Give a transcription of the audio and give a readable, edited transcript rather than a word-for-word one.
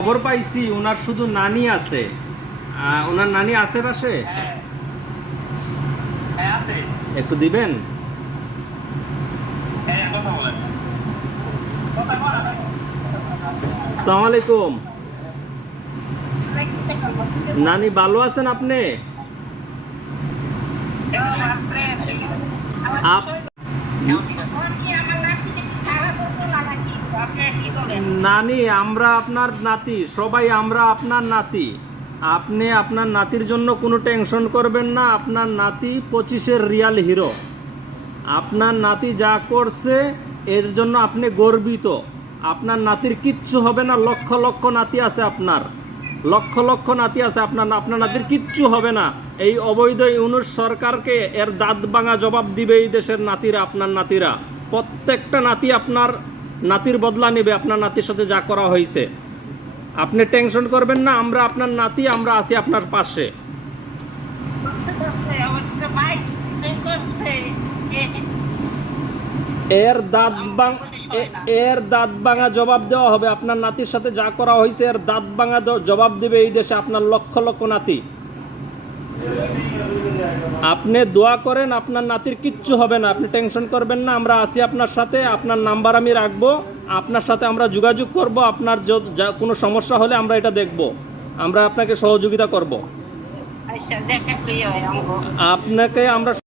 খবর পাইছি ওনার শুধু নানি আছে। ওনার নানি আশেপাশে একটু দিবেন। আসসালামু আলাইকুম। নানি ভালো আছেন আপনি? নানি আমরা আপনার নাতি, সবাই আমরা আপনার নাতি। আপনি আপনার নাতির জন্য কোনো টেনশন করবেন না। আপনার নাতি 25-এর রিয়াল হিরো। আপনার নাতি যা করছে এর জন্য আপনি গর্বিত। আপনার নাতির কিচ্ছু হবে না। লক্ষ লক্ষ নাতি আছে আপনার, লক্ষ লক্ষ নাতি আছে আপনার নাতির কিচ্ছু হবে না। এই অবৈধ ইউনূস সরকারকে এর দাঁত ভাঙা জবাব দিবে এই দেশের নাতিরা। আপনার নাতিরা প্রত্যেকটা নাতি আপনার নাতির বদলা নেবে আপনার নাতির সাথে যা করা হয়েছে। আপনি টেনশন করবেন না, আমরা আপনার নাতি, আমরা আছি আপনার পাশে। এর দাঁত ভাঙা জবাব দেওয়া হবে। আপনার নাতির সাথে যা করা হয়েছে এর দাঁত ভাঙা জবাব দেবে এই দেশে আপনার লক্ষ লক্ষ নাতি। আপনি দোয়া করেন, আপনার নাতির কিচ্ছু হবে না, আপনি টেনশন করবেন না। আমরা আছি আপনার সাথে। আপনার নাম্বার আমি রাখবো, আপনার সাথে আমরা যোগাযোগ করব। আপনার কোনো সমস্যা হলে আমরা এটা দেখব, আমরা আপনাকে সহযোগিতা করব। আপনাকে আমরা